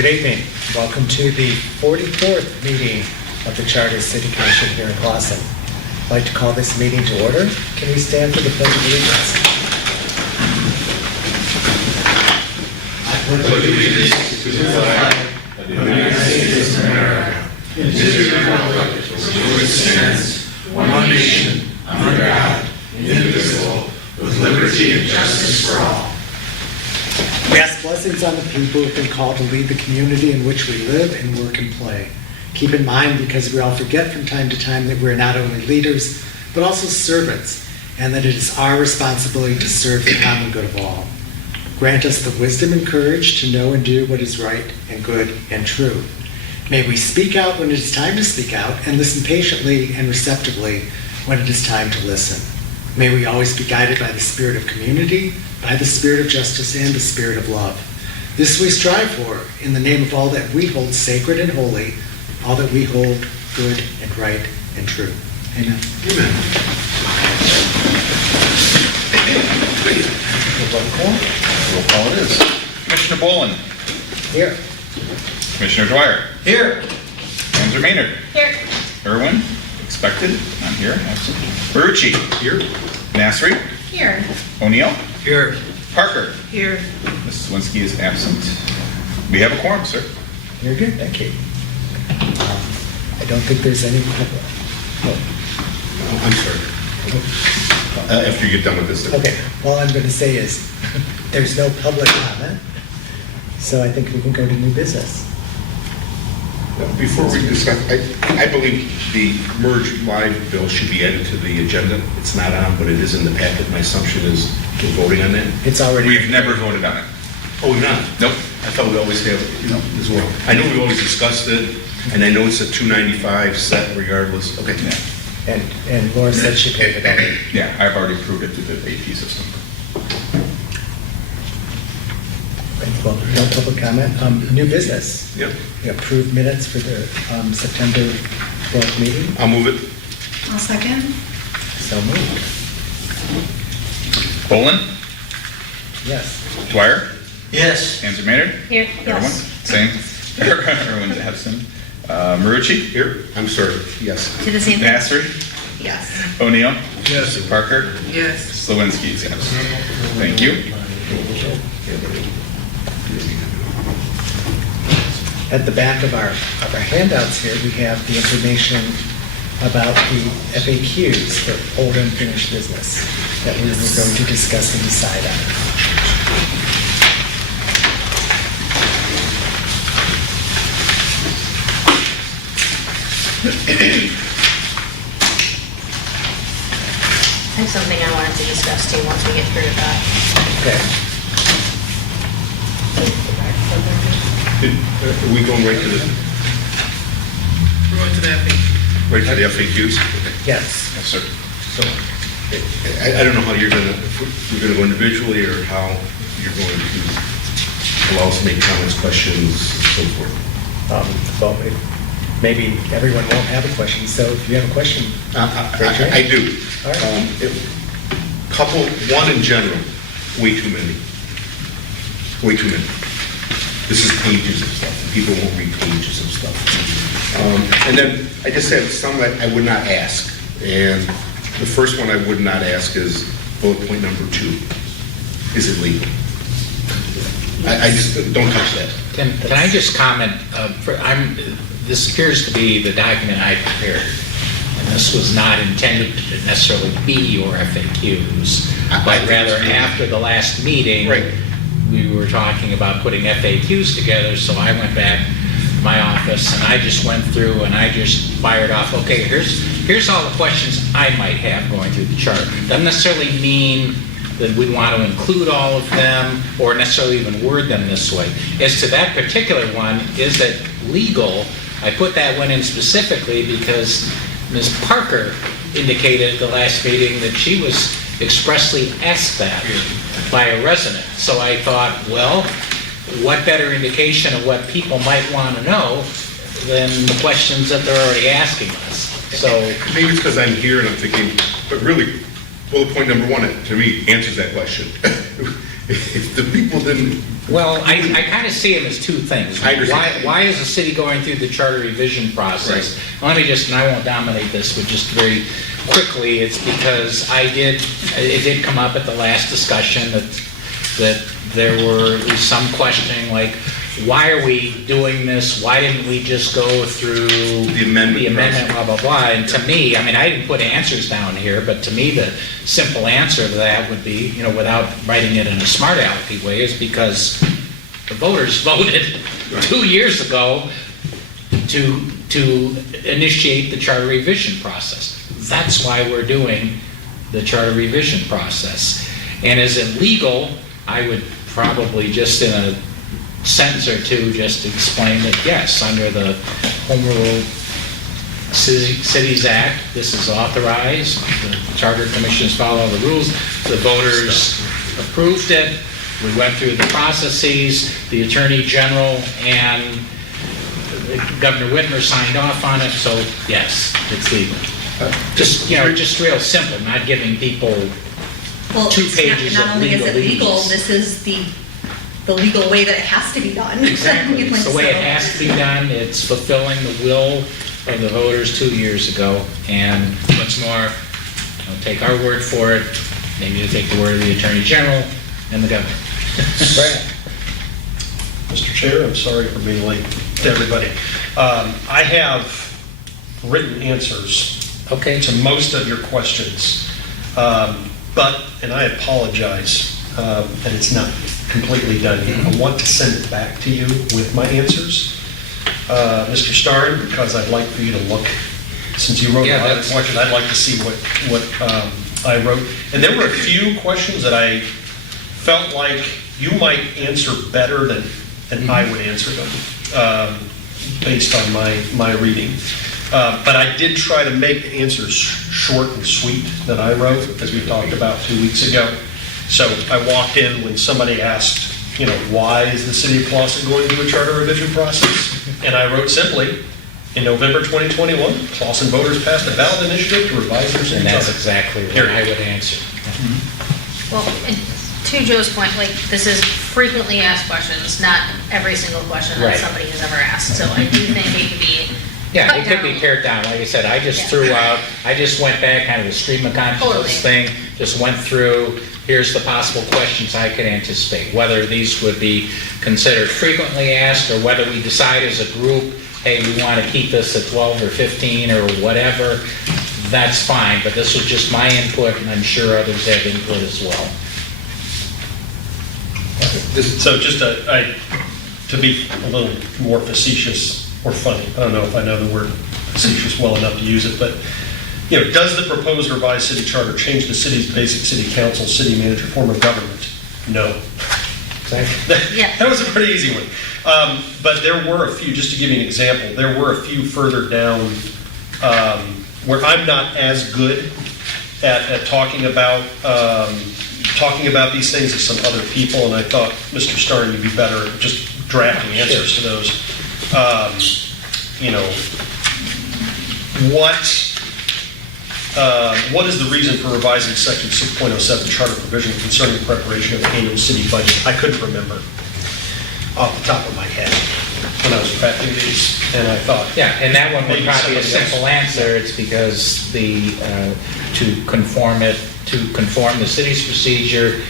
Good evening. Welcome to the 44th meeting of the Charter City Commission here in Clawson. I'd like to call this meeting to order. Can we stand for the Pledge of Allegiance? I pledge allegiance to the flag of the United States of America and to the republic for which it stands, one nation, under God, indivisible, with liberty and justice for all. We ask blessings on the people who've been called to lead the community in which we live and work and play. Keep in mind, because we all forget from time to time, that we're not only leaders, but also servants, and that it is our responsibility to serve the common good of all. Grant us the wisdom and courage to know and do what is right and good and true. May we speak out when it is time to speak out, and listen patiently and receptively when it is time to listen. May we always be guided by the spirit of community, by the spirit of justice, and the spirit of love. This we strive for in the name of all that we hold sacred and holy, all that we hold good and right and true. Amen. Amen. Roll call it is. Commissioner Boland. Here. Commissioner Dwyer. Here. Manager Maynard. Here. Irwin. Expected. Not here. Absent. Marucci. Here. Nasri. Here. O'Neill. Here. Parker. Here. Mrs. Winsky is absent. We have a quorum, sir. You're good. Thank you. I don't think there's any public. Oh, I'm sorry. After you get done with this. Okay. All I'm going to say is there's no public comment, so I think we can go to new business. Before we discuss, I believe the merge live bill should be added to the agenda. It's not on, but it is in the packet. My assumption is we're voting on that. It's already. We've never voted on it. Oh, we're not? Nope. I thought we always have, as well. I know we've always discussed it, and I know it's a $295 set regardless. Okay. Yeah. And Laura said she paid it already. Yeah, I've already approved it through the AP system. Well, no public comment. New business. Yep. We approved minutes for the September 12th meeting. I'll move it. I'll second. So moved. Boland. Yes. Dwyer. Yes. Manager Maynard. Here. Irwin. Yes. Same. Irwin's absent. Marucci. Here. I'm sorry. Yes. To the same thing? Nasri. Yes. O'Neill. Yes. Parker. Yes. Slawinski is absent. Thank you. At the back of our handouts here, we have the information about the FAQs for old unfinished business that we were going to discuss and decide on. I have something I wanted to discuss too once we get through that. Okay. Are we going right to the? We're going to the FAQ. Right to the FAQs? Yes. Yes, sir. So, I don't know how you're gonna, if you're gonna go individually or how you're going to allow us to make comments, questions, and so forth. Well, maybe everyone won't have a question, so if you have a question, I do. All right. Couple, one in general, way too many. Way too many. This is pages of stuff. People won't read pages of stuff. And then I just had some that I would not ask. And the first one I would not ask is bullet point number 2. Is it legal? I just, don't touch that. Can I just comment? This appears to be the document I prepared. And this was not intended to necessarily be your FAQs, but rather after the last meeting, Right. we were talking about putting FAQs together, so I went back to my office and I just went through and I just fired off, okay, here's all the questions I might have going through the chart. Doesn't necessarily mean that we want to include all of them or necessarily even word them this way. As to that particular one, is it legal? I put that one in specifically because Ms. Parker indicated at the last meeting that she was expressly asked that by a resident. So I thought, well, what better indication of what people might want to know than the questions that they're already asking us? So Maybe it's because I'm here and I'm thinking, but really, bullet point number 1, to me, answers that question. If the people didn't, Well, I kind of see them as two things. I understand. Why is the city going through the charter revision process? Let me just, and I won't dominate this, but just very quickly, it's because it did come up at the last discussion that there were some questioning, like, why are we doing this? Why didn't we just go through The amendment process. blah, blah, blah? And to me, I mean, I didn't put answers down here, but to me, the simple answer to that would be, without writing it in a smart alecky way, is because the voters voted 2 years ago to initiate the charter revision process. That's why we're doing the charter revision process. And as it legal, I would probably just in a sentence or two just explain that, yes, under the Home Rule Cities Act, this is authorized, the charter commissions follow the rules, the voters approved it, we went through the processes, the Attorney General and Governor Whitmer signed off on it, so yes, it's legal. Just real simple, not giving people Well, 2 it's pages not of only is it legal, legalese. this is the legal way that it has to be done. Exactly, it's the way it So- has to be done, it's fulfilling the will of the voters 2 years ago, and what's more, don't take our word for it, maybe you take the word of the Attorney General and the Governor. Mr. Chair, I'm sorry for being late to everybody. I have written answers Okay, to most of your questions, and I apologize, and it's not completely done yet. I want to send it back to you with my answers. Mr. Starn, because I'd like for you to look, since you wrote a lot of questions, I'd like to see what I wrote. And there were a few questions that I felt like you might answer better than I would answer them, based on my reading. But I did try to make the answers short and sweet that I wrote, as we talked about 2 weeks ago. So I walked in when somebody asked, why is the city of Clawson going through a charter revision process? And I wrote simply, in November 2021, Clawson voters passed a ballot initiative to revise their and city that's charter. exactly what Period. I would answer. Well, and to Joe's point, like, this is frequently asked questions, not every single question that Right. somebody has ever asked. So I do think it could be Yeah, cut it could be down. pared down, like I said, I just Yeah. threw out, I just went back, kind of a stream of Totally. consciousness thing, just went through, here's the possible questions I could anticipate, whether these would be considered frequently asked, or whether we decide as a group, hey, we want to keep this at 12 or 15 or whatever, that's fine, but this was just my input, and I'm sure others have input as well. So just to be a little more facetious or funny, I don't know if I know the word facetious well enough to use it, but, does the proposed revised city charter change the city's basic city council, city manager form of government? No. Exactly. Yeah. That was a pretty easy one. But there were a few, just to give you an example, there were a few further down where I'm not as good at talking about these things as some other people, and I thought, Mr. Starn, you'd be better at just drafting answers to those. What is the reason for revising section 6.07 charter provision concerning the preparation of the annual city budget? I couldn't remember off the top of my head when I was drafting these, and I thought, Yeah, and that one would Maybe probably be a somebody else. simple answer, it's because to conform the city's procedure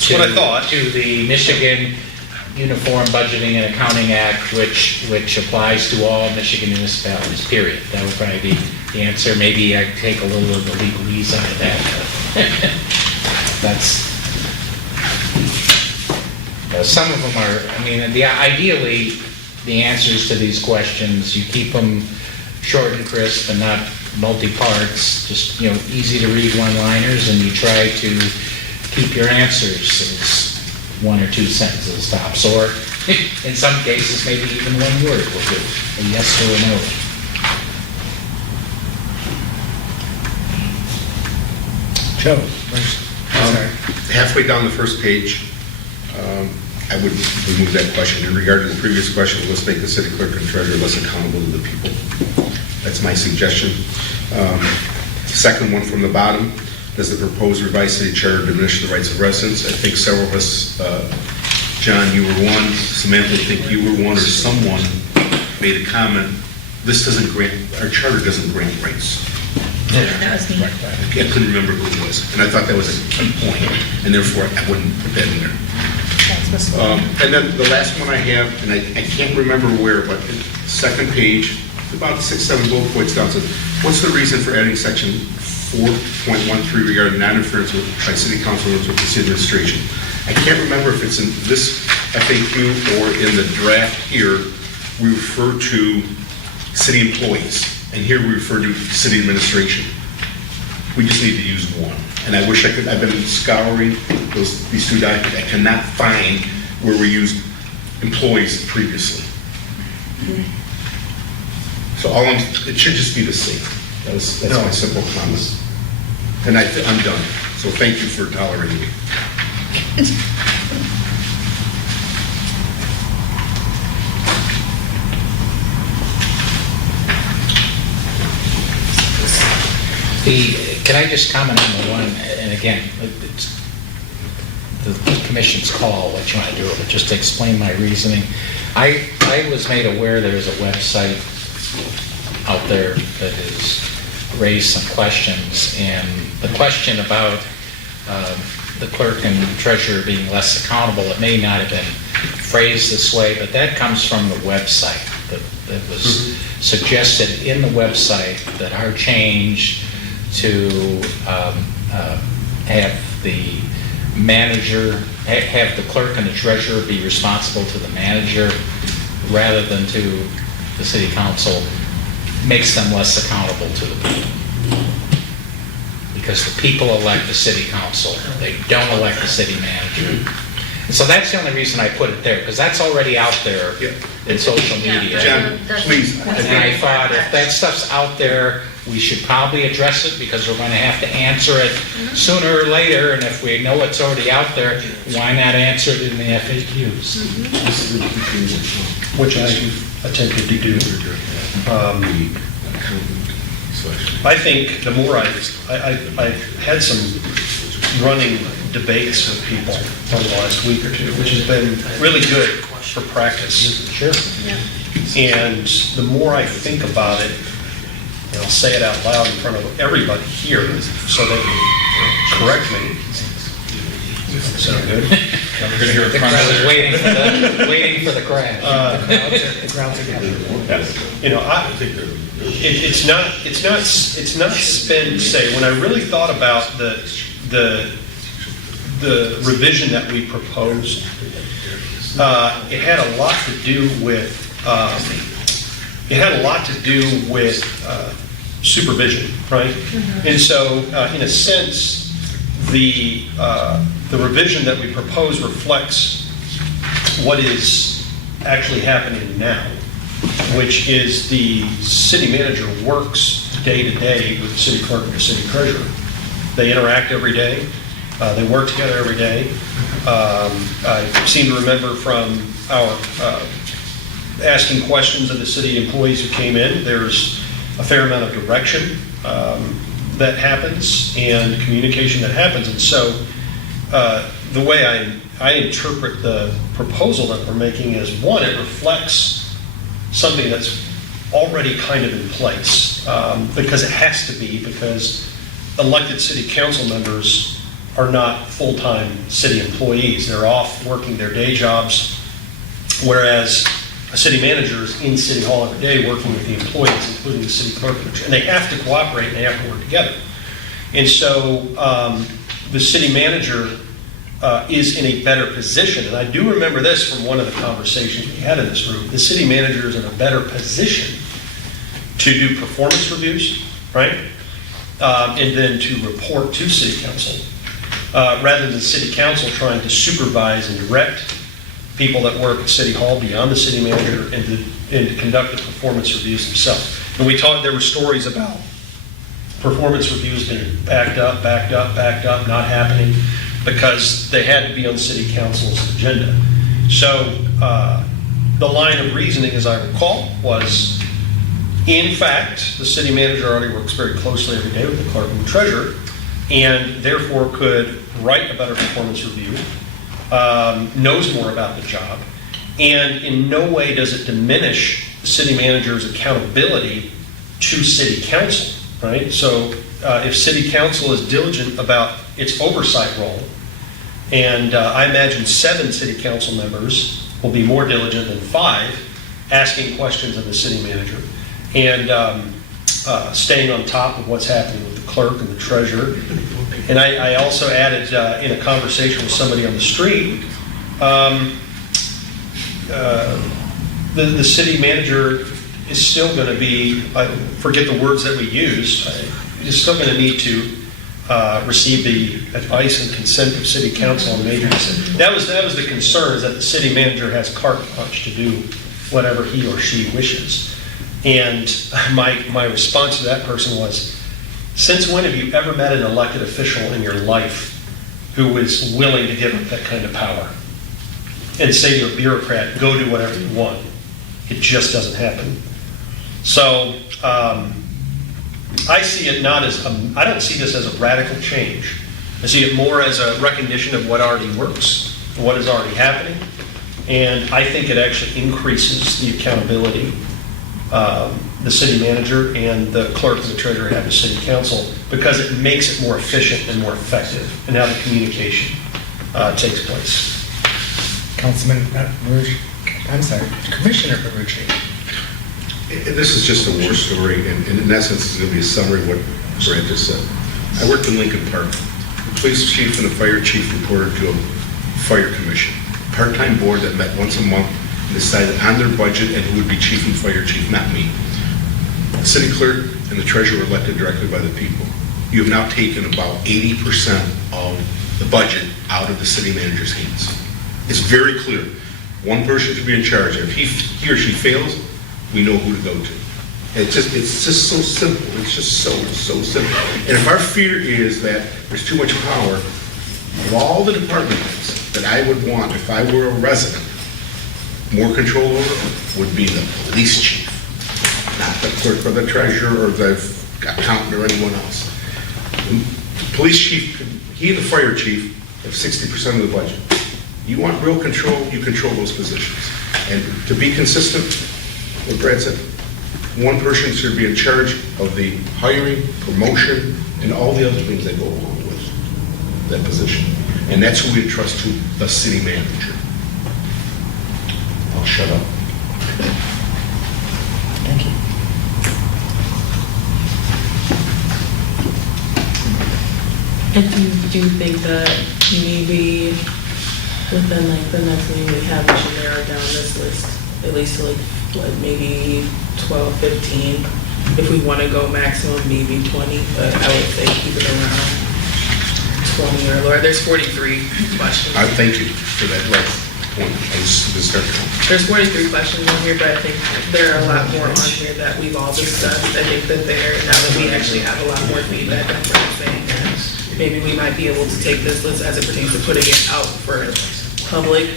to. what I thought. To the Michigan Uniform Budgeting and Accounting Act, which applies to all Michigan municipalities, period. That would probably be the answer. Maybe I take a little of the legalese out of that. That's, some of them are, ideally, the answers to these questions, you keep them short and crisp and not multi-parts, just, easy to read one-liners, and you try to keep your answers as 1 or 2 sentences tops, or in some cases, maybe even 1 word will do, a yes or a no. Joe, sorry. halfway down the first page, I would remove that question. In regard to the previous question, let's make the city clerk and treasurer less accountable to the people. That's my suggestion. Second one from the bottom, does the proposed revised city charter diminish the rights of residents? I think several of us, John, you were one, Samantha, I think you were one, or someone made a comment, this doesn't grant, our charter doesn't grant rights. That was me. I couldn't remember who it was, and I thought that was a key point, and therefore I wouldn't put that in there. That's Ms. Fuller. And then the last one I have, and I can't remember where, but second page, about 6, 7 bullet points down, says, what's the reason for adding section 4.13 regarding non-interference by city council with the city administration? I can't remember if it's in this FAQ or in the draft here, we refer to city employees, and here we refer to city administration. We just need to use one. And I wish I could, I've been scouring these two documents, I cannot find where we used employees previously. So it should just be the same. That's my simple comment. And I'm done. So thank you for tolerating me. Can I just comment on the one, and again, it's the commission's call, what you want to do, but just to explain my reasoning. I was made aware there is a website out there that has raised some questions, and the question about the clerk and treasurer being less accountable, it may not have been phrased this way, but that comes from the website. That was suggested in the website that our change to have the manager, have the clerk and the treasurer be responsible to the manager rather than to the city council makes them less accountable to the people. Because the people elect the city council, they don't elect the city manager. And so that's the only reason I put it there, because that's already out there in social media. John, please. And I thought if that stuff's out there, we should probably address it because we're going to have to answer it sooner or later. And if we know it's already out there, why not answer it in the FAQs? Which I attempted to do. I think the more I've had some running debates with people over the last week or two, which has been really good for practice. Sure. And the more I think about it, and I'll say it out loud in front of everybody here so they can correct me. Sound good? We're going to hear it The from crowd is waiting for the crash. The crowds are gathered. You know, it's not spin say. When I really thought about the revision that we proposed, it had a lot to do with supervision, right? And so, in a sense, the revision that we propose reflects what is actually happening now, which is the city manager works day to day with the city clerk and the city treasurer. They interact every day. They work together every day. I seem to remember from our asking questions of the city employees who came in, there's a fair amount of direction that happens and communication that happens. And so the way I interpret the proposal that we're making is, one, it reflects something that's already kind of in place because it has to be, because elected city council members are not full-time city employees. They're off working their day jobs, whereas a city manager is in City Hall every day working with the employees, including the city clerk, and they have to cooperate and they have to work together. And so the city manager is in a better position, and I do remember this from one of the conversations we had in this room. The city manager is in a better position to do performance reviews, right? And then to report to city council, rather than city council trying to supervise and direct people that work at City Hall beyond the city manager and to conduct the performance reviews themselves. And we talked, there were stories about performance reviews being backed up, not happening because they had to be on city council's agenda. So the line of reasoning, as I recall, was, in fact, the city manager already works very closely every day with the clerk and the treasurer. and therefore could write a better performance review, knows more about the job, and in no way does it diminish the city manager's accountability to city council, right? So if city council is diligent about its oversight role, and I imagine 7 city council members will be more diligent than 5, asking questions of the city manager, and staying on top of what's happening with the clerk and the treasurer. And I also added in a conversation with somebody on the street, the city manager is still going to be, I forget the words that we used, is still going to need to receive the advice and consent of city council on major decisions. That was the concern, is that the city manager has carte blanche to do whatever he or she wishes. And my response to that person was, since when have you ever met an elected official in your life who is willing to give up that kind of power and say to a bureaucrat, go do whatever you want? It just doesn't happen. So I see it not as, I don't see this as a radical change. I see it more as a recognition of what already works, what is already happening. And I think it actually increases the accountability the city manager and the clerk and the treasurer have to city council, because it makes it more efficient and more effective in how the communication takes place. Councilman Commissioner Barucci. This is just a war story, and in essence, it's going to be a summary of what Brad just said. I worked in Lincoln Park. The police chief and the fire chief reported to a fire commission, a part-time board that met once a month and decided on their budget and who would be chief and fire chief, not me. The city clerk and the treasurer were elected directly by the people. You have now taken about 80% of the budget out of the city manager's hands. It's very clear. One person should be in charge. If he or she fails, we know who to go to. It's just so simple. It's just so simple. And if our fear is that there's too much power, of all the department heads that I would want if I were a resident, more control over would be the police chief, not the clerk or the treasurer or the accountant or anyone else. The police chief, he and the fire chief have 60% of the budget. You want real control, you control those positions. And to be consistent, what Brad said, one person should be in charge of the hiring, promotion, and all the other things that go along with that position. And that's who we entrust to the city manager. I'll shut up. Thank you. If you do think that maybe within like the next meeting we have, we should narrow down this list at least to like maybe 12, 15. If we want to go maximum, maybe 20, but I would say keep it around 20 or lower. There's 43 questions. I thank you for that last point. There's 43 questions on here, but I think there are a lot more on here that we've all discussed. I think that now that we actually have a lot more feedback, that's what I'm saying. And maybe we might be able to take this list as it pertains to putting it out for public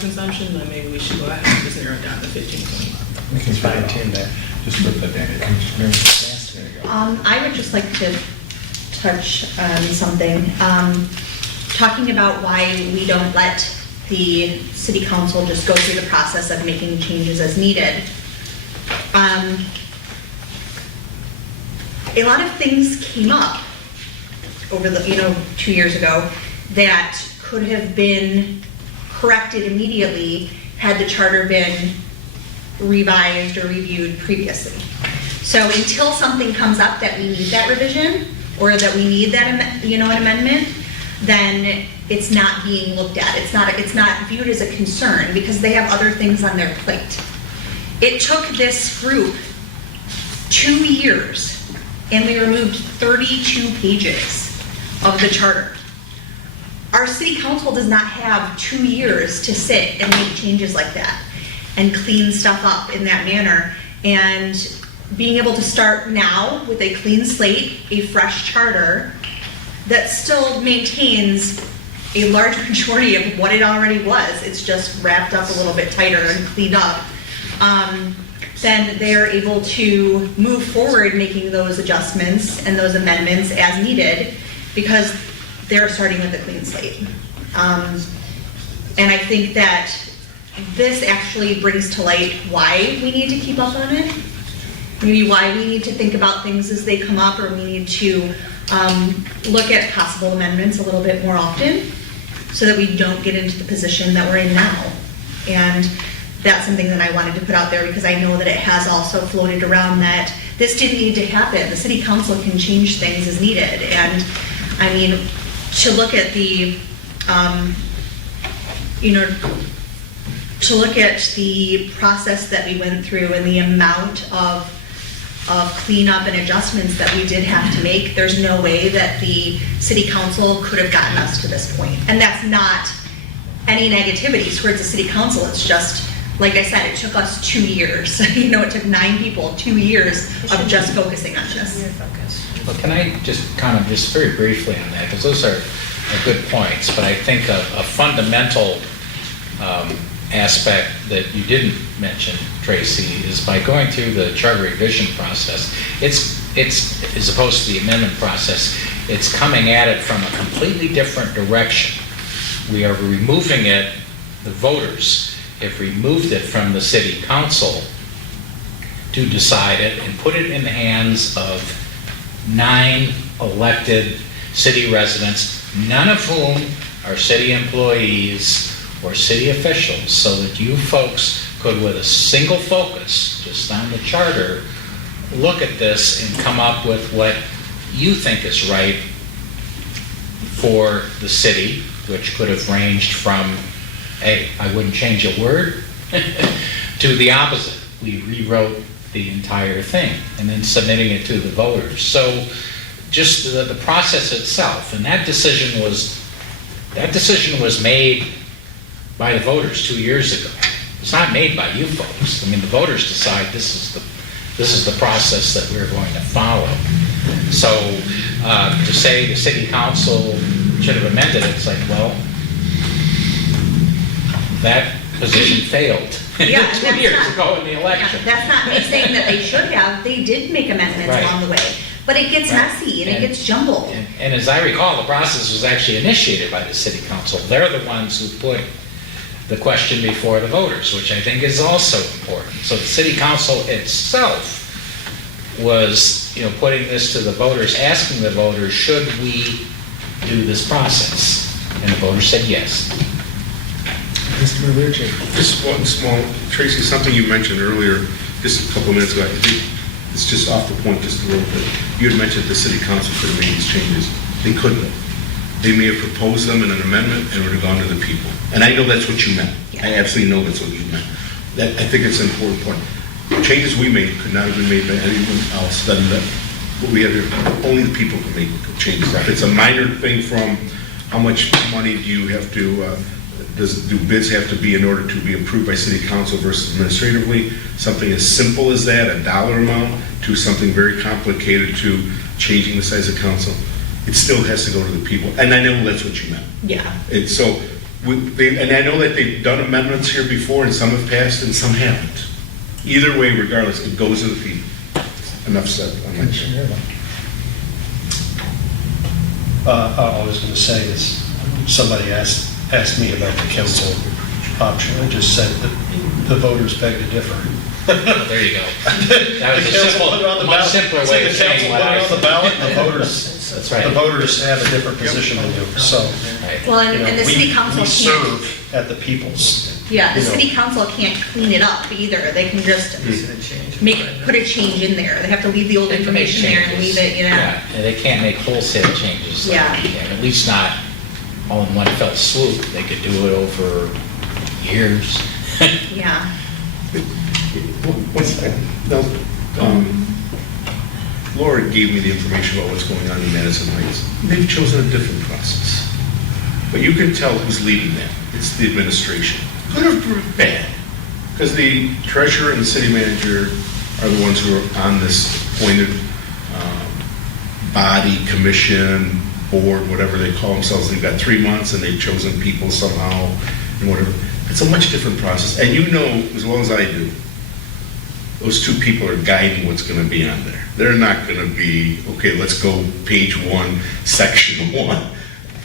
consumption, then maybe we should go ahead and just narrow it down to 15, 20. We can fine-tune that. Just flip that down. There you go. I would just like to touch on something. Talking about why we don't let the city council just go through the process of making changes as needed. A lot of things came up over the, 2 years ago that could have been corrected immediately had the charter been revised or reviewed previously. So until something comes up that we need that revision or that we need that, an amendment, then it's not being looked at. It's not viewed as a concern because they have other things on their plate. It took this group 2 years and we removed 32 pages of the charter. Our city council does not have 2 years to sit and make changes like that and clean stuff up in that manner. And being able to start now with a clean slate, a fresh charter that still maintains a large majority of what it already was. It's just wrapped up a little bit tighter and cleaned up. then they're able to move forward making those adjustments and those amendments as needed because they're starting with a clean slate. And I think that this actually brings to light why we need to keep up on it. Maybe why we need to think about things as they come up, or we need to look at possible amendments a little bit more often so that we don't get into the position that we're in now. And that's something that I wanted to put out there because I know that it has also floated around that this didn't need to happen. The city council can change things as needed. And I mean, to look at the, to look at the process that we went through and the amount of cleanup and adjustments that we did have to make, there's no way that the city council could have gotten us to this point. And that's not any negativity towards the city council. It's just, like I said, it took us 2 years. It took 9 people, 2 years of just focusing on this. Well, can I just comment just very briefly on that, because those are good points, but I think a fundamental aspect that you didn't mention, Tracy, is by going through the charter revision process, it's as opposed to the amendment process, it's coming at it from a completely different direction. We are removing it, the voters have removed it from the city council to decide it and put it in the hands of 9 elected city residents, none of whom are city employees or city officials, so that you folks could, with a single focus just on the charter, look at this and come up with what you think is right for the city, which could have ranged from, hey, I wouldn't change a word, to the opposite. We rewrote the entire thing and then submitting it to the voters. So just the process itself, and that decision was made by the voters 2 years ago. It's not made by you folks. I mean, the voters decide this is the process that we're going to follow. So to say the city council should have amended it, it's like, well, that position failed 2 years ago in the election. That's not me saying that they should have. They did make amendments Right. along the way. But it gets messy and it gets jumbled. And as I recall, the process was actually initiated by the city council. They're the ones who put the question before the voters, which I think is also important. So the city council itself was, putting this to the voters, asking the voters, should we do this process? And the voters said yes. Mr. Marucci. Just one small, Tracy, something you mentioned earlier, just a couple of minutes ago, I think it's just off the point just a little bit. You had mentioned the city council could have made these changes. They couldn't have. They may have proposed them in an amendment and would have gone to the people. And I know that's what you meant. I absolutely know that's what you meant. I think it's an important point. The changes we made could not have been made by anyone else than what we have here. Only the people can make changes. If it's a minor thing from how much money do you have to, do bids have to be in order to be approved by city council versus administratively, something as simple as that, a dollar amount, to something very complicated to changing the size of council, it still has to go to the people. And I know that's what you meant. Yeah. And so, and I know that they've done amendments here before, and some have passed and some haven't. Either way, regardless, it goes to the people. Enough said on that. I was going to say is, somebody asked me about the council option. I just said that the voters beg to differ. There you go. That was a much simpler way of saying what I on the said. ballot, the voters. That's right. The voters have a different position than you, so. Right. Well, and the city council We can't, serve at the people's. yeah, the you know. city council can't clean it up either. They can just put a change in there. They have to leave the old They can make information there and changes. leave it, Yeah, and they can't make wholesale changes. Yeah. At least not all in one fell swoop. They could do it over years. Yeah. One second. Now, Laura gave me the information about what's going on in Madison Heights. They've chosen a different process. But you can tell who's leading that. It's the administration. Good or bad? Because the treasurer and the city manager are the ones who are on this appointed body, commission, board, whatever they call themselves. They've got 3 months and they've chosen people somehow and whatever. It's a much different process. And you know as well as I do, those two people are guiding what's going to be on there. They're not going to be, okay, let's go page 1, section 1,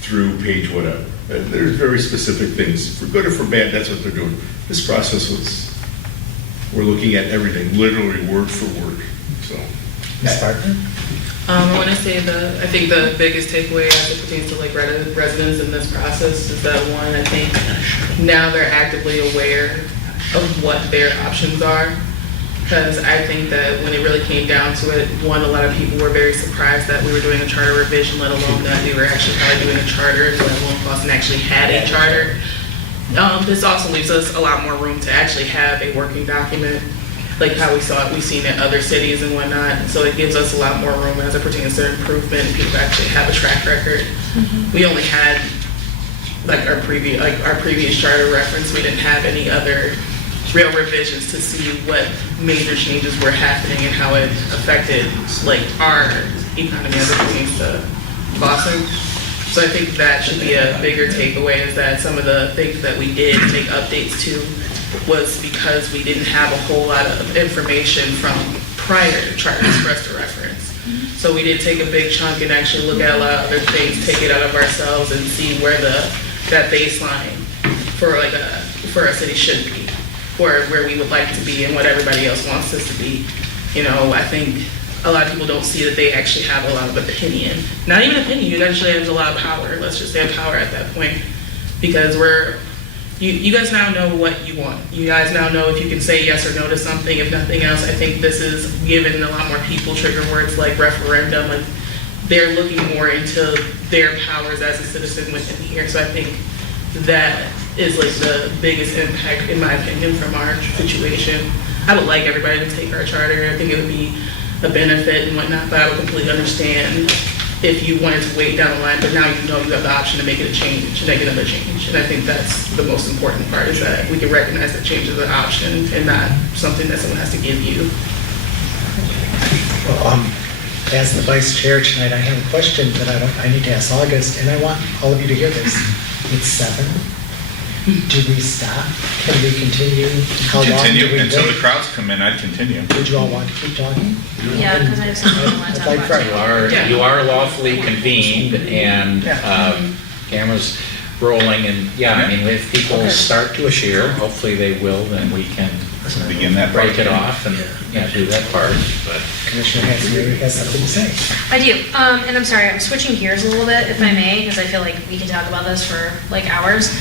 through page whatever. There's very specific things. For good or for bad, that's what they're doing. This process was, we're looking at everything, literally word for word, so. Ms. Barton? I want to say I think the biggest takeaway as it pertains to like residents in this process is that one, I think now they're actively aware of what their options are. Because I think that when it really came down to it, one, a lot of people were very surprised that we were doing a charter revision, let alone that we were actually probably doing a charter, let alone Boston actually had a charter. This also leaves us a lot more room to actually have a working document, like how we've seen in other cities and whatnot. So it gives us a lot more room as it pertains to improvement. People actually have a track record. We only had like our previous charter reference. We didn't have any other real revisions to see what major changes were happening and how it affected like our economy as it pertains to Boston. So I think that should be a bigger takeaway, is that some of the things that we did make updates to was because we didn't have a whole lot of information from prior charters for us to reference. So we did take a big chunk and actually look at a lot of other things, take it out of ourselves and see where that baseline for a city should be, or where we would like to be and what everybody else wants us to be. You know, I think a lot of people don't see that they actually have a lot of opinion. Not even opinion, you actually have a lot of power. Let's just say power at that point. Because you guys now know what you want. You guys now know if you can say yes or no to something. If nothing else, I think this is giving a lot more people trigger words like referendum. Like they're looking more into their powers as a citizen within here. So I think that is like the biggest impact, in my opinion, from our situation. I would like everybody to take our charter. I think it would be a benefit and whatnot, but I would completely understand if you wanted to wait down the line, but now you know you have the option to make it a change, to make another change. And I think that's the most important part, is that we can recognize that change is an option and not something that someone has to give you. Well, as the vice chair tonight, I have a question that I need to ask August, and I want all of you to hear this. It's 7. Do we stop? Can we continue? How long do Continue we until the wait? crowds come in, I'd continue. Would you all want to keep talking? Yeah, because I have something I want to I'd talk like about. for- You are lawfully convened, and cameras rolling, and yeah, I mean, if people start to share, hopefully they will, then we can Begin that part. break it off and do that part, but. Commissioner Hanson maybe has something to say. I do, and I'm sorry, I'm switching gears a little bit, if I may, because I feel like we can talk about this for like hours.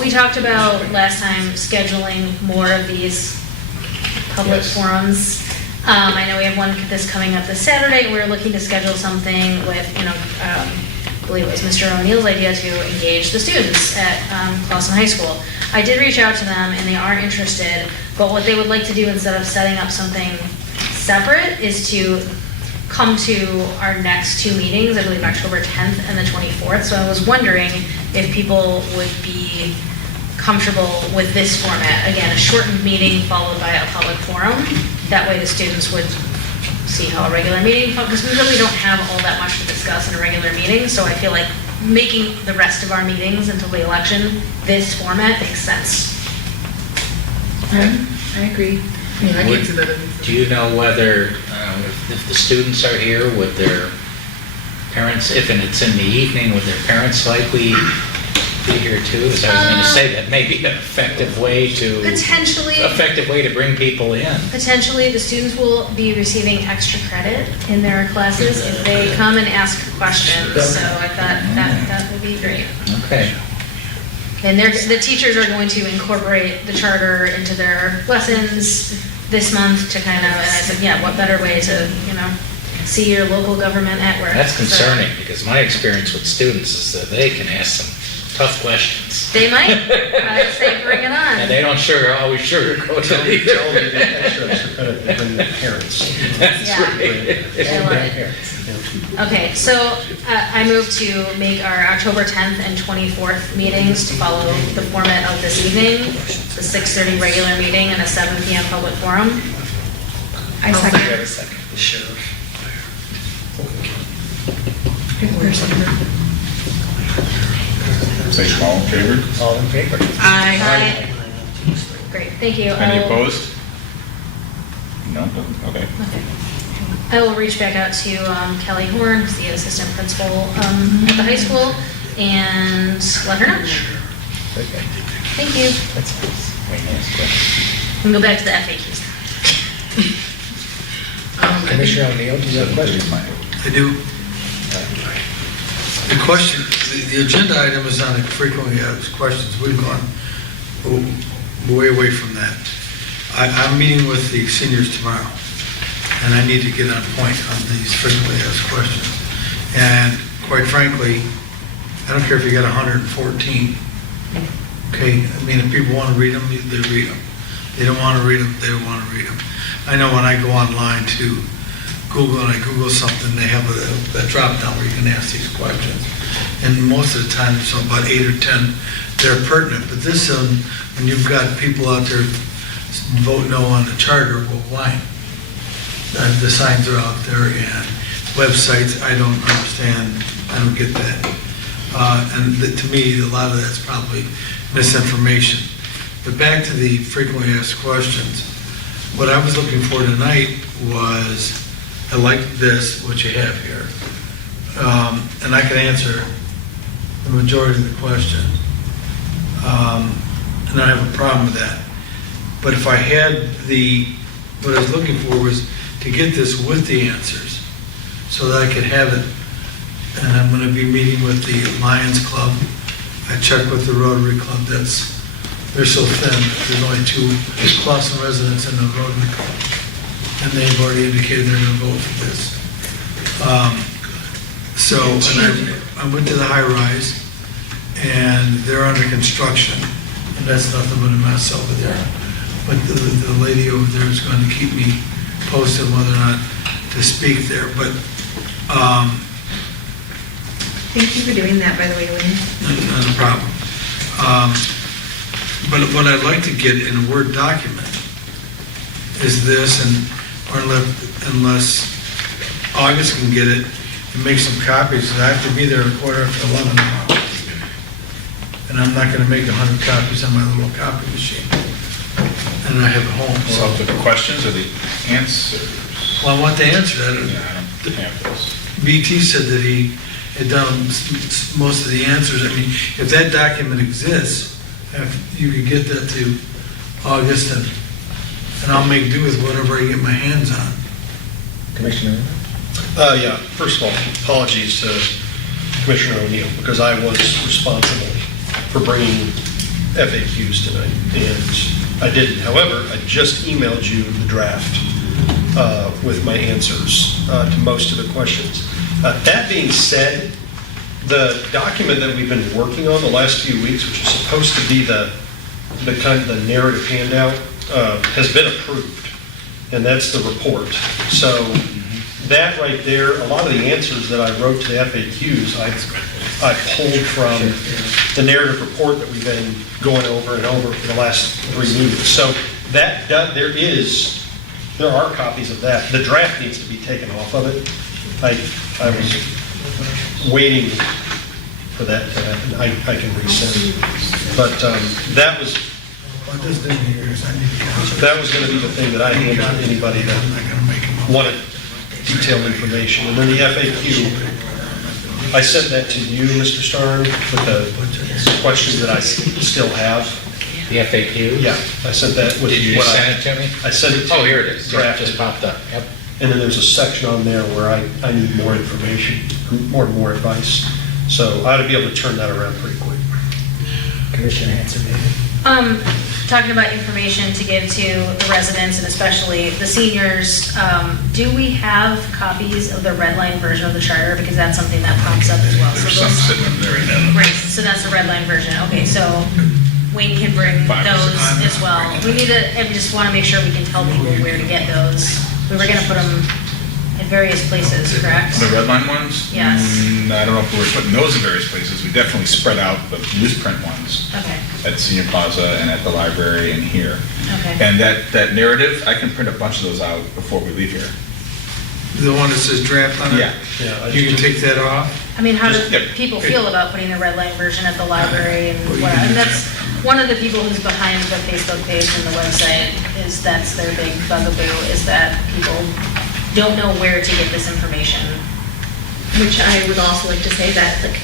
We talked about last time scheduling more of these public Yes. forums. I know we have one that's coming up this Saturday. We're looking to schedule something with, I believe it was Mr. O'Neill's idea to engage the students at Clawson High School. I did reach out to them and they are interested, but what they would like to do instead of setting up something separate is to come to our next 2 meetings, I believe October 10th and the 24th. So I was wondering if people would be comfortable with this format. Again, a shortened meeting followed by a public forum. That way the students would see how a regular meeting, because we really don't have all that much to discuss in a regular meeting. So I feel like making the rest of our meetings until the election, this format makes sense. I agree. I mean, I Would- get to the. Do you know whether, if the students are here, would their parents, if and it's in the evening, would their parents likely be here too? As I was going to say, that may be an effective way to bring people in. Potentially, the students will be receiving extra credit in their classes if they come and ask questions. So I thought that would be great. Okay. And the teachers are going to incorporate the charter into their lessons this month to kind of, and I said, yeah, what better way to, see your local government at work. That's So concerning, because my experience with students is that they can ask some tough questions. they might. I'd say bring it on. And they don't always sugarcoat it Tell either. them to get extra credit to bring the parents. That's Yeah. right. I love it. Okay, so I move to make our October 10th and 24th meetings to follow the format of this evening, the 6:30 regular meeting and a 7 p.m. public forum. I second. Wait a second. Sure. Say all in favor? All in favor? Aye. Great, thank you. Any I'll- opposed? No, okay. Okay. I will reach back out to Kelly Horn, who's the assistant principal at the high school, and let her know. Okay. Thank you. That's nice. Very nice question. We can go back to the FAQs. Commissioner O'Neill, do you have a question? I do. The question, the agenda item is on the frequently asked questions. We've gone way away from that. I'm meeting with the seniors tomorrow, and I need to get on point on these frequently asked questions. And quite frankly, I don't care if you got 114. Okay, I mean, if people want to read them, they read them. They don't want to read them, they don't want to read them. I know when I go online to Google and I Google something, they have a drop down where you can ask these questions. And most of the time, there's about 8 or 10 that are pertinent. But this one, when you've got people out there vote no on the charter, well, why? The signs are out there and websites, I don't understand, I don't get that. To me, a lot of that's probably misinformation. But back to the frequently asked questions, what I was looking for tonight was, I like this, what you have here, and I can answer the majority of the question, and I have a problem with that. But if I had what I was looking for was to get this with the answers, so that I could have it. And I'm going to be meeting with the Lions Club. I checked with the Rotary Club. They're so thin. There's only 2 Clausen residents in the Rotary Club, and they've already indicated they're going to vote for this. I went to the high rise, and they're under construction, and that's nothing but a mess over there. But the lady over there is going to keep me posted whether or not to speak there. But Thank you for doing that, by the way, Lynn. not a problem. But what I'd like to get in a Word document is this, or unless August can get it and make some copies, I have to be there at 11:15 tomorrow. And I'm not going to make 100 copies on my little copy machine. And I have it home. So for the questions or the answers? Well, I want the answer. Yeah, I don't have those. BT said that he had done most of the answers. I mean, if that document exists, if you could get that to August, and I'll make do with whatever I get my hands on. Commissioner? Yeah, first of all, apologies to Commissioner O'Neill, because I was responsible for bringing FAQs tonight, and I didn't. However, I just emailed you the draft with my answers to most of the questions. That being said, the document that we've been working on the last few weeks, which is supposed to be the kind of the narrative handout, has been approved, and that's the report. So that right there, a lot of the answers that I wrote to the FAQs, I pulled from the narrative report that we've been going over and over for the last 3 meetings. So there are copies of that. The draft needs to be taken off of it. I was waiting for that to happen. I can resend. But that was going to be the thing that I handed to anybody that wanted detailed information. And then the FAQ, I sent that to you, Mr. Starn, with the questions that I still have. The FAQ? Yeah, I sent that with Did you what send it to me? I sent it to you. Oh, here it is. Yeah, it Drafted. just popped up. Yep. And then there's a section on there where I need more information, more advice. So I ought to be able to turn that around pretty quick. Commissioner Hanson? Talking about information to give to the residents and especially the seniors, do we have copies of the red line version of the charter? Because that's something that pops up as well. There's So some those- sitting up there right now. Right, so that's the red line version. Okay, so Wayne can bring 5 or 6. those as well. We need to, I just want to make sure we can tell people where to get those. We were going to put them in various places, correct? The red line ones? Yes. I don't know if we're putting those in various places. We definitely spread out the newsprint ones Okay, at Senior Plaza and at the library and here. okay. And that narrative, I can print a bunch of those out before we leave here. The one that says draft on it? Yeah. Yeah, You can take that off? I mean, how do Just- yep. people feel about putting the red line version at the library and what, and that's, One of the people who's behind the Facebook page and the website is that's their big bugaboo, is that people don't know where to get this information. Which I would also like to say that like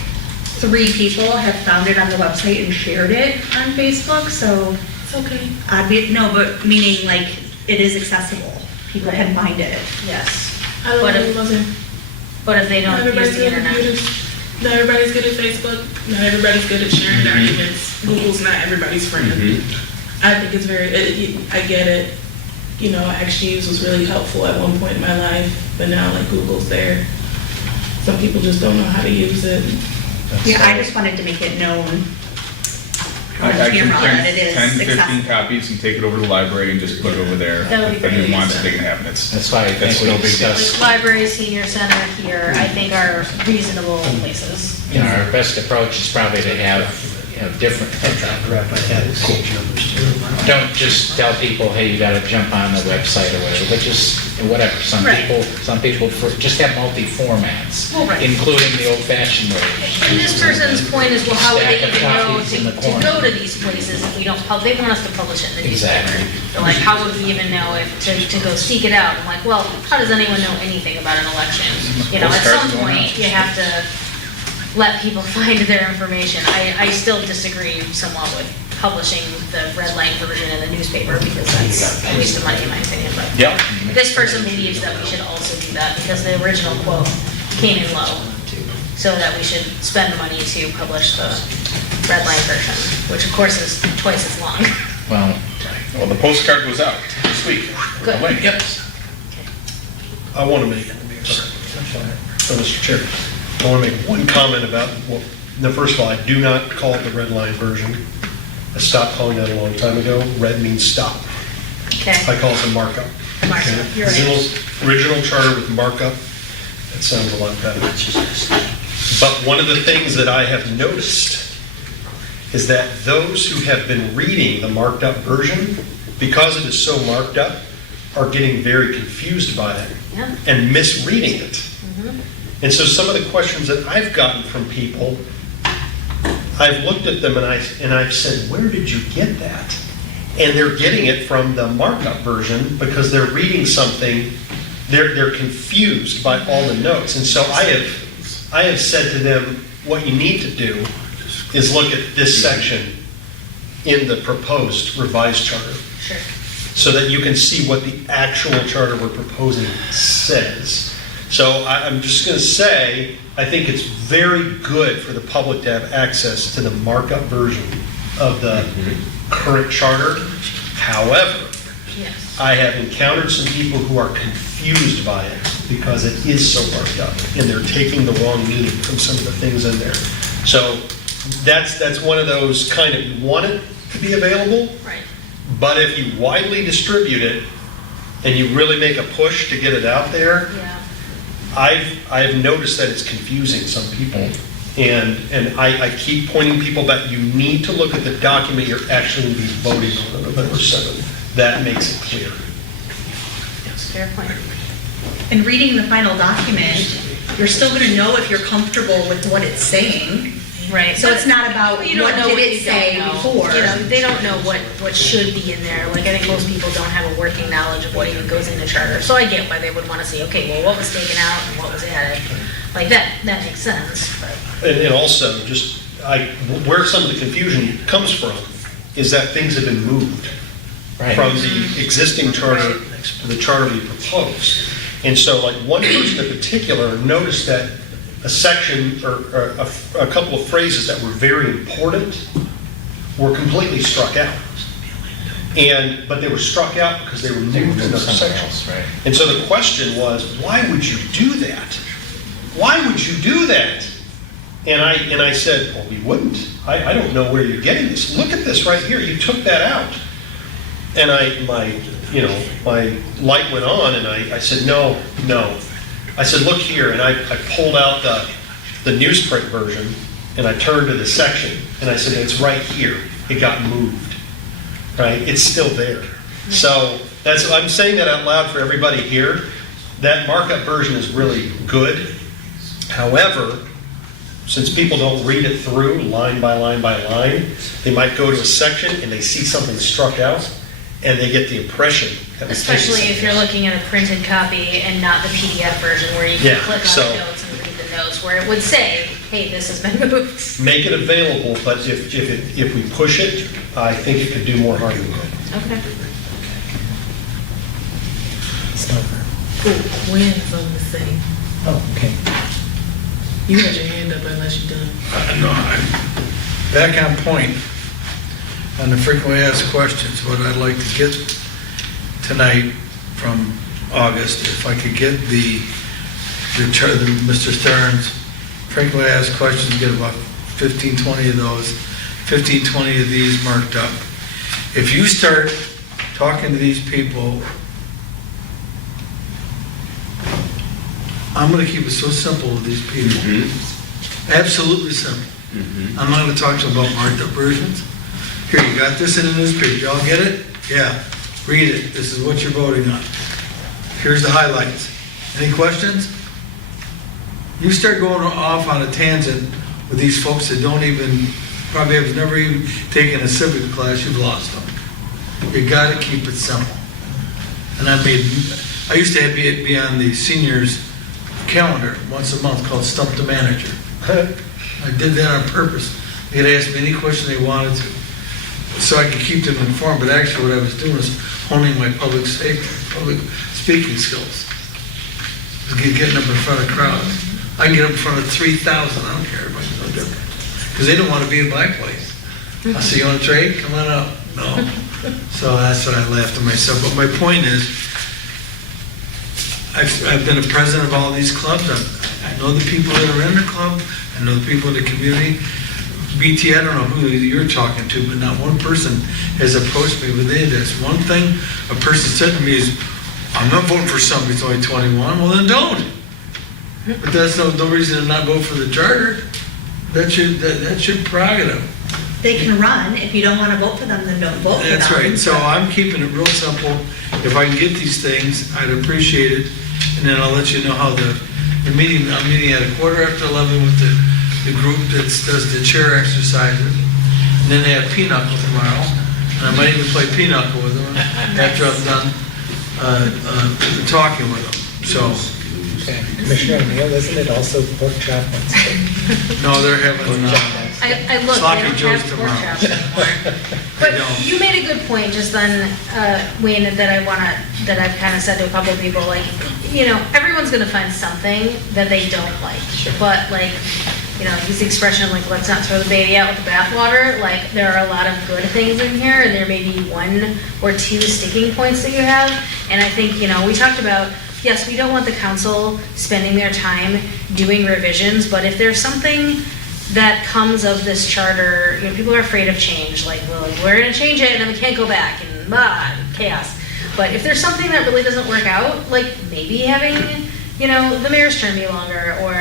3 people have found it on the website and shared it on Facebook, so It's okay. no, but meaning like it is accessible. People can find it. Yes. I don't But know, if- it wasn't. But if they Not don't use everybody's the good at internet. computers. Not everybody's good at Facebook. Not everybody's good at sharing documents. Google's not everybody's friend. I think it's I get it. You know, XG's was really helpful at one point in my life, but now like Google's there. Some people just don't know how to use it. Yeah, I just wanted to make it known on I can camera that it print is 10, 15 accessible. copies and take it over to the library and just put it over there. That would be If anyone pretty wants it, easy. they can have it. It's, That's why I that's think no we big deal. discussed, Library, senior center here, I think are reasonable places. you know, our best approach is probably to have, you know, different, Wrap my head with page numbers too. don't just tell people, hey, you gotta jump on the website or whatever, but just, whatever. Some Right. people just have multi-formats, Well, right. including the old-fashioned way. And this person's point is, well, how would they Stack of even know copies in the to corner. go to these places if we don't, they want us to publish it in the newspaper. Exactly. So like, how would we even know if, to go seek it out? I'm like, well, how does anyone know anything about an election? You know, at Postcards some are going point, out. you have to let people find their information. I still disagree somewhat with publishing the red line version in the newspaper because that's a waste of money in my opinion, but. Yep. This person believes that we should also do that because the original quote came in low. So that we should spend the money to publish the red line version, which of course is twice as long. Well, the postcard goes out this week. Good. A link. Yep. I want to make, Mr. Chair, I want to make one comment about, well, first of all, I do not call it the red line version. I stopped calling that a long time ago. Red means stop. Okay. I call it the markup. Markup, Okay? you're right. Original charter with markup, that sounds a lot better. But one of the things that I have noticed is that those who have been reading the marked up version, because it is so marked up, are getting very confused by it Yeah. and misreading it. And so some of the questions that I've gotten from people, I've looked at them and I've said, where did you get that? And they're getting it from the markup version because they're reading something, they're confused by all the notes. And so I have said to them, what you need to do is look at this section in the proposed revised charter Sure. so that you can see what the actual charter we're proposing says. So I'm just going to say, I think it's very good for the public to have access to the markup version of the current charter. However, Yes. I have encountered some people who are confused by it because it is so marked up and they're taking the wrong meaning from some of the things in there. So that's one of those kind of, you want it to be available, Right. but if you widely distribute it and you really make a push to get it out there, Yeah. I've noticed that it's confusing some people. And I keep pointing people back, you need to look at the document you're actually going to be voting on November 7th. That makes it clear. Fair point. And reading the final document, you're still going to know if you're comfortable with what it's saying. Right. So it's not about But you don't what know did what it you say don't know. before. You know, they don't know what should be in there. Like, I think most people don't have a working knowledge of what even goes in the charter. So I get why they would want to see, okay, well, what was taken out and what was added. Like, that makes sense. But And also, just, where some of the confusion comes from is that things have been moved Right. from the existing charter to the charter we proposed. And so, like, one person in particular noticed that a section or a couple of phrases that were very important were completely struck out. But they were struck out because they were moved to another Somewhere section. else, right. And so the question was, why would you do that? Why would you do that? And I said, well, we wouldn't. I don't know where you're getting this. Look at this right here. You took that out. And my light went on, and I said, no. I said, look here, and I pulled out the newsprint version, and I turned to the section, and I said, it's right here. It got moved, right? It's still there. So I'm saying that out loud for everybody here. That markup version is really good. However, Since people don't read it through line by line by line, they might go to a section and they see something struck out, and they get the impression that was taken Especially if you're somewhere. looking at a printed copy and not the PDF version where you can Yeah, click on so- the notes and read the notes, where it would say, hey, this has been moved. Make it available, but if we push it, I think it could do more harm than good. Okay. Stover. Cool, Wayne has something to say. Oh, okay. You had your hand up unless you're done. No, I'm back on point on the frequently asked questions. What I'd like to get tonight from August, if I could get the Mr. Stern's frequently asked questions, get about 15, 20 of those, 15, 20 of these marked up. If you start talking to these people, I'm gonna keep it so simple with these people. Absolutely simple. I'm not gonna talk to them about marked up versions. Here, you got this in the newspaper, y'all get it? Yeah, read it, this is what you're voting on. Here's the highlights. Any questions? You start going off on a tangent with these folks that don't even, probably have never even taken a civics class, you've lost them. You gotta keep it simple. And I used to be on the seniors calendar once a month called Stump the Manager. I did that on purpose. They could ask me any question they wanted to, so I could keep them informed, but actually what I was doing was honing my public speaking skills. Getting up in front of crowds. I can get up in front of 3,000, I don't care, everybody's no different. Because they don't want to be in my place. I say, you want to trade? Come on up. No. So that's what I laughed at myself. But my point is, I've been a president of all these clubs. I know the people that are in the club. I know the people in the community. BT, I don't know who you're talking to, but not one person has approached me with any of this. One thing a person said to me is, I'm not voting for somebody who's only 21. Well, then don't. But that's no reason to not vote for the charter. That's your prerogative. They can run. If you don't want to vote for them, then don't vote for them. That's right. So I'm keeping it real simple. If I can get these things, I'd appreciate it. And then I'll let you know how the meeting, I'm meeting at 11:15 with the group that does the chair exercises. And then they have pinochle tomorrow. And I might even play pinochle with them after I'm done talking with them. So, Okay. Commissioner O'Neill, isn't it also pork chop Wednesday? no, they're having, I looked, Sloppy they don't Joes have pork tomorrow. chops anymore. They But don't. you made a good point just then, Wayne, that I've kind of said to a couple of people, like, everyone's gonna find something that they don't like. But like, use the expression like, let's not throw the baby out with the bathwater. Like, there are a lot of good things in here, and there may be one or two sticking points that you have. And I think, we talked about, yes, we don't want the council spending their time doing revisions, but if there's something that comes of this charter, people are afraid of change, like, well, we're gonna change it and then we can't go back, and chaos. But if there's something that really doesn't work out, like maybe having, the mayor's term be longer, or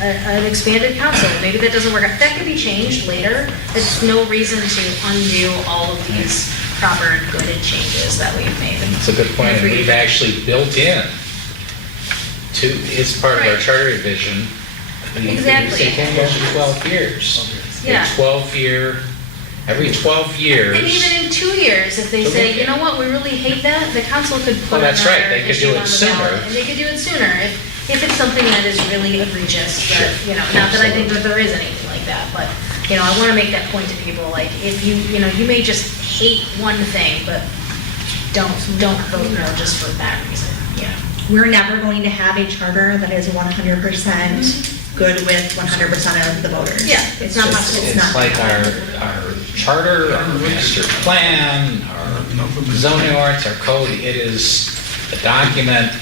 an expanded council, maybe that doesn't work out, that could be changed later. It's no reason to undo all of these proper good changes that we've made. It's a good point, and we've actually built in it's part of our Right. charter revision. Exactly. Say 10 years or 12 years. Yeah. Every 12 years. And even in 2 years, if they say, you know what, we really hate that, the council could put Well, that's right. another They could issue do it on the sooner. ballot. And they could do it sooner, if it's something that is really egregious, that, not that I think that there is anything like that, but, I want to make that point to people, like, if you may just hate one thing, but don't vote no just for that reason, We're never going to have a charter that is 100% good with 100% of the voters. Yeah, it's not possible. It's It's not. like our charter, our master plan, our zoning ordinance, our code, it is a document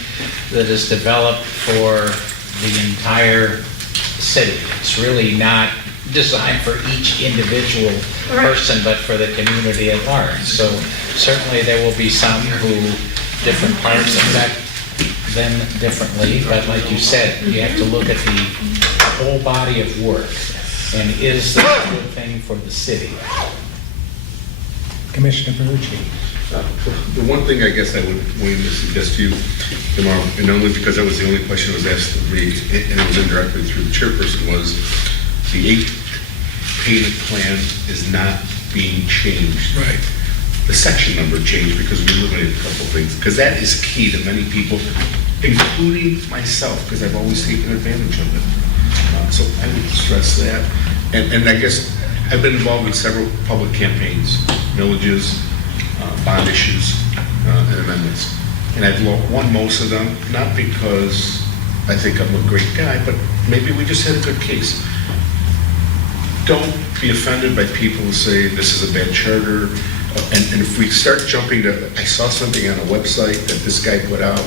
that is developed for the entire city. It's really not designed for each individual person, but for the community at large. So certainly there will be some who different parts affect them differently, but like you said, you have to look at the whole body of work, and is this a good thing for the city? Commissioner Berlucci. The one thing I guess I would willing to suggest to you tomorrow, and only because that was the only question that was asked of me, and it was indirectly through the chairperson, was the 8th payment plan is not being changed. Right. The section number changed because we eliminated a couple of things, because that is key to many people, including myself, because I've always taken advantage of it. So I would stress that. And I guess I've been involved in several public campaigns, villages, bond issues, and amendments. And I've won most of them, not because I think I'm a great guy, but maybe we just had a good case. Don't be offended by people who say this is a bad charter. And if we start jumping to, I saw something on a website that this guy put out,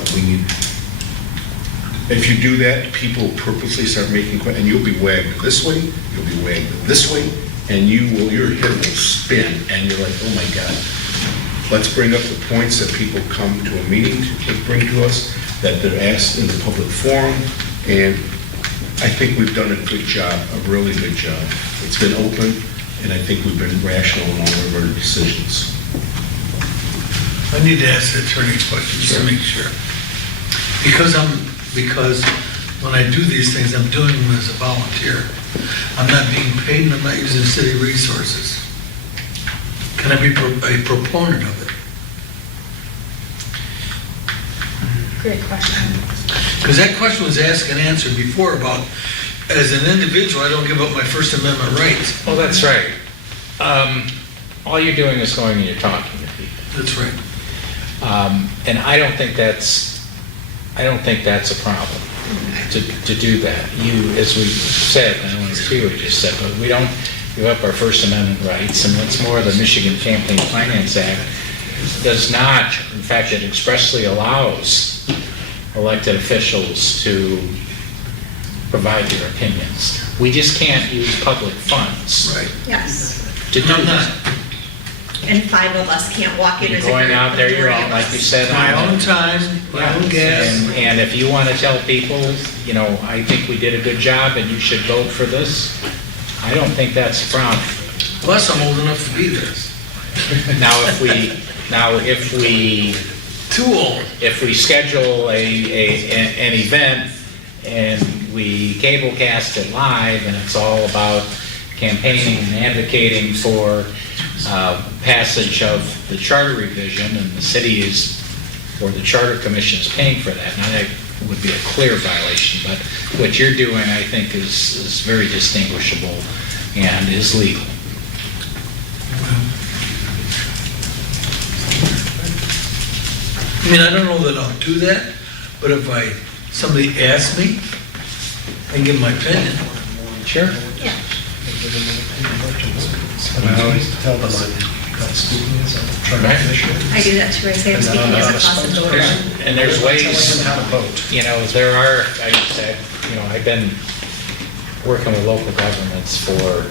if you do that, people purposely start making, and you'll be wagged this way, you'll be wagged this way, and your head will spin, and you're like, oh my God. Let's bring up the points that people come to a meeting to bring to us, that they're asked in the public forum, and I think we've done a good job, a really good job. It's been open, and I think we've been rational in all of our decisions. I need to ask the attorney's questions to make sure. Because when I do these things, I'm doing them as a volunteer. I'm not being paid and I'm not using city resources. Can I be a proponent of it? Great question. Because that question was asked and answered before about, as an individual, I don't give up my First Amendment rights. Well, that's right. All you're doing is going and you're talking to people. That's right. And I don't think that's a problem to do that. You, as we said, I don't want to see what you just said, but we don't give up our First Amendment rights, and what's more, the Michigan Campaign Finance Act does not, in fact, it expressly allows elected officials to provide their opinions. We just can't use public funds Right. Yes. to do I'm not. that. And 5 of us can't walk in You're as a going group, out there, you're majority all, of like us. you said. My on- own time, my own gas. And if you want to tell people, I think we did a good job and you should vote for this, I don't think that's a problem. Plus, I'm old enough to be there. Now, if we Too old. if we schedule an event and we cablecast it live and it's all about campaigning and advocating for passage of the charter revision, and the city is, or the charter commission is paying for that, now that would be a clear violation, but what you're doing, I think, is very distinguishable and is legal. I mean, I don't know that I'll do that, but if somebody asks me, I can give my opinion. Sure. Yeah. And I always tell them I'm speaking as a charter Right. commissioner. I do that too, I say I'm And speaking I'm as a not a class and voter. spokesperson. And there's ways, Telling them how to vote. there are, I said, I've been working with local governments for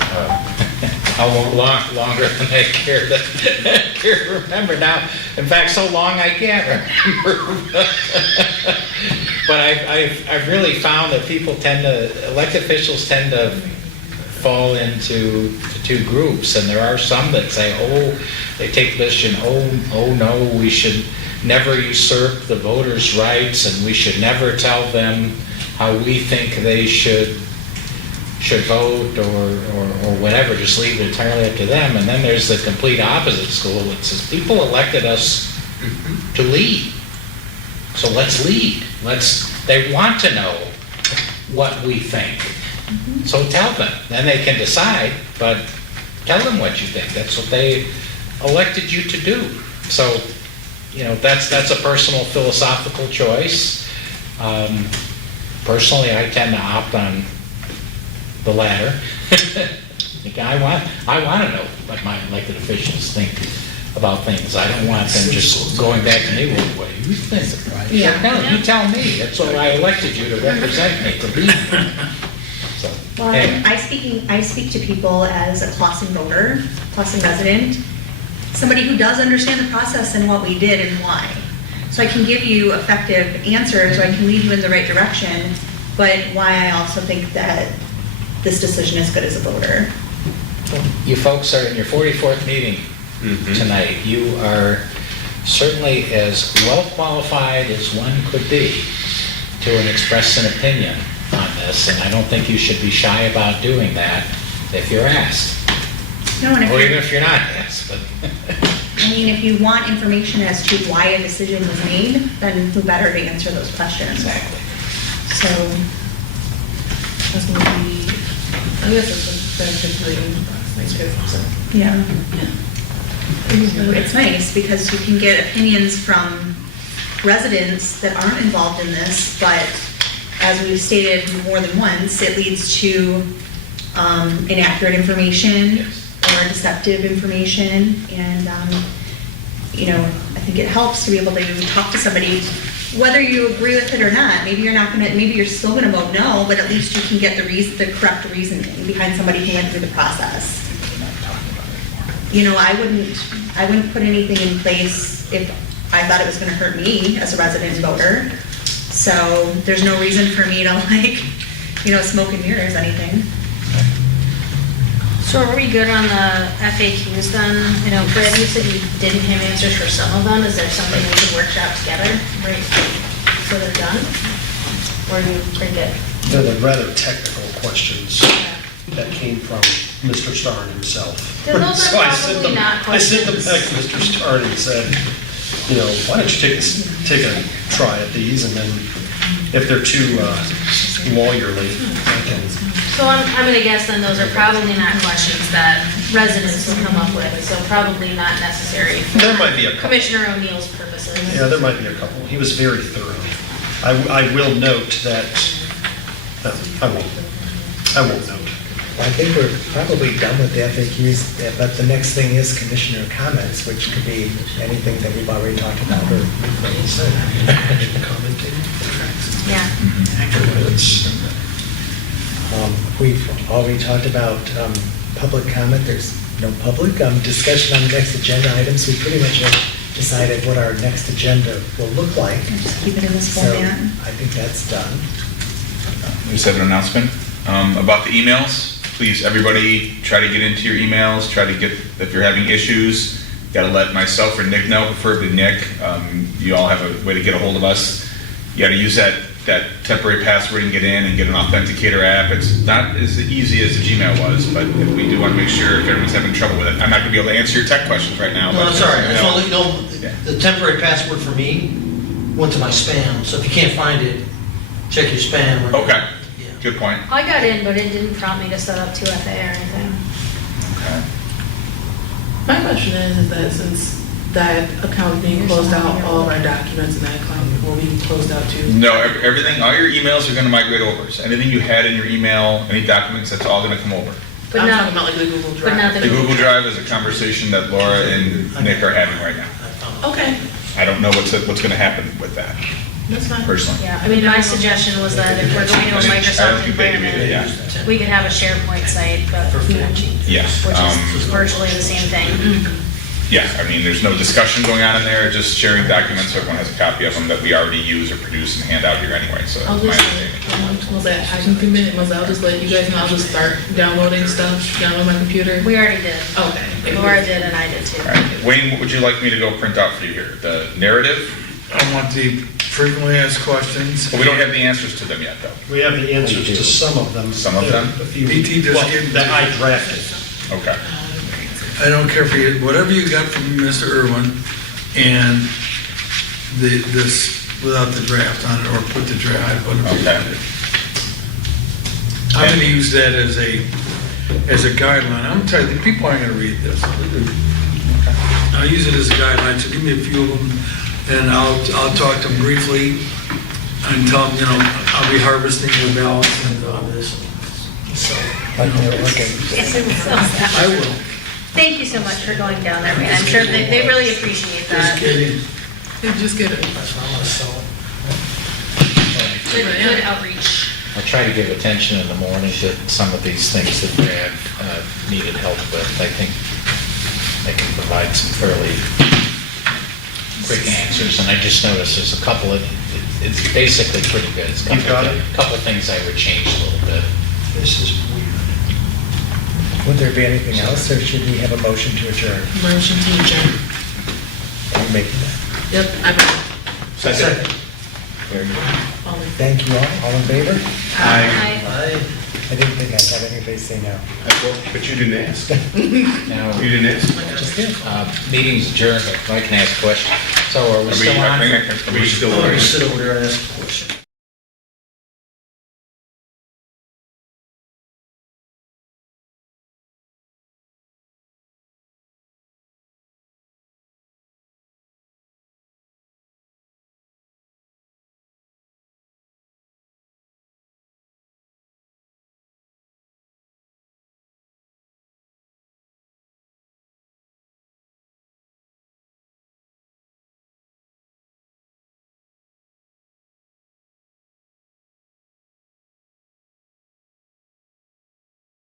how longer than I care to remember now. In fact, so long I can't remember. But I've really found that elected officials tend to fall into the two groups, and there are some that say, they take the position, oh no, we should never usurp the voters' rights, and we should never tell them how we think they should vote or whatever, just leave it entirely up to them. And then there's the complete opposite school that says, people elected us to lead, so let's lead. They want to know what we think. So tell them, then they can decide, but tell them what you think. That's what they elected you to do. So, that's a personal philosophical choice. Personally, I tend to opt on the latter. I want to know what my elected officials think about things. I don't want them just going back to me, well, what do you think? Yeah. No, you tell me. That's what I elected you to represent me, to lead me. So, Well, anyway. I speak to people as a Clawson voter, Clawson resident, somebody who does understand the process and what we did and why. So I can give you effective answers, or I can lead you in the right direction, but why I also think that this decision is good as a voter. You folks are in your 44th meeting tonight. You are certainly as well qualified as one could be to express an opinion on this, and I don't think you should be shy about doing that if you're asked. No, and if Or even you're- if you're not asked, but. I mean, if you want information as to why a decision was made, then who better to answer those questions? Exactly. So, That's gonna be, I guess it's a benefit to the union process, I guess, so. yeah. It's nice because you can get opinions from residents that aren't involved in this, but as we've stated more than once, it leads to inaccurate information or deceptive information. And, you know, I think it helps to be able to talk to somebody, whether you agree with it or not. Maybe you're not gonna, maybe you're still gonna vote no, but at least you can get the correct reasoning behind somebody who went through the process. You know, I wouldn't put anything in place if I thought it was gonna hurt me as a resident voter. So there's no reason for me to smoke and mirrors anything. So are we good on the FAQs then? You know, Fred, you said you didn't have answers for some of them. Is there something we could workshop together, right, so they're done? Or are you pretty good? They're the rather technical questions that came from Mr. Starn himself. Then those are So I sent probably them- not I sent them questions. back to Mr. Starn and said, you know, why don't you take a try at these, and then if they're too lawyerly, I can. So I'm gonna guess then those are probably not questions that residents will come up with, so probably not necessary for There might be a couple. Commissioner O'Neill's purposes. Yeah, there might be a couple. He was very thorough. I will note that, no, I won't note. I think we're probably done with the FAQs, but the next thing is commissioner comments, which could be anything that we've already talked about or. Commenting. Yeah. We've already talked about public comment. There's no public discussion on the next agenda items. We pretty much have decided what our next agenda will look like. And just keep it in this So format. I think that's done. We just have an announcement about the emails. Please, everybody, try to get into your emails, try to get, if you're having issues, gotta let myself or Nick know, preferably Nick. You all have a way to get a hold of us. You gotta use that temporary password and get in and get an authenticator app. It's not as easy as the Gmail was, but we do wanna make sure if everyone's having trouble with it. I'm not gonna be able to answer your tech questions right now. No, but that's all right. I just know. want to let you Yeah. know, the temporary password for me went to my spam, so if you can't find it, check your spam. or- Okay, Yeah. good point. I got in, but it didn't prompt me to set up 2FA or anything. Okay. My question is that since that account being closed out, all of our documents in that account will be closed out too? No, everything, all your emails are gonna migrate over. So anything you had in your email, any documents, that's all gonna come over. But I'm not, talking about like the Google Drive. but not The the Google Drive is a conversation that Laura and Nick are having right now. I found it. Okay, I don't know what's gonna happen with that, that's fine. personally. Yeah, I mean, my suggestion was that if we're going to a I don't Microsoft think they can read it, environment, yeah. we could have a SharePoint site, but, For you know, 14. Yeah, which is virtually the same thing. yeah, I mean, there's no discussion going on in there, just sharing documents, so everyone has a copy of them that we already use or produce and hand out here anyway, so. I'll my just, understanding. was that I can commit, I'll just let you guys know, I'll just start downloading stuff, download my computer. We already did. Okay. Laura did and I did too. All right, Wayne, what would you like me to go print out for you here? The narrative? I want the frequently asked questions. Well, we don't have the answers to them yet, though. We have the answers to some of them. Some of them? A few- BT just well, gave- that I drafted. Okay. I don't care for you, whatever you got from Mr. Irwin and this, without the draft on it, or put the draft, whatever. you Okay. did. I'm gonna use that as a guideline. I'm telling you, the people aren't gonna read this. I'll use it as a guideline, so give me a few of them, and I'll talk to them briefly and tell them, you know, I'll be harvesting the ballots and all this. So, Like they're looking. I will. Thank you so much for going down there, man. I'm sure they really appreciate Just that. kidding. Just get it. Good outreach. I try to give attention in the morning to some of these things that Brad needed help with. I think they can provide some fairly quick answers, and I just noticed there's a couple of, it's basically pretty good. It's a You've got it? couple of things I would change a little bit. This is weird. Would there be anything else, or should we have a motion to adjourn? Motion to adjourn. Are you making that? Yep, I Second. Very good. All in Thank you all. All in favor? Aye. I didn't think I'd have anybody say no. But you didn't ask. Now, You didn't ask? Just did. meeting's adjourned, but I can ask a question. So are we Are we, still on? are we Are we still? Or you sit over there and ask a question.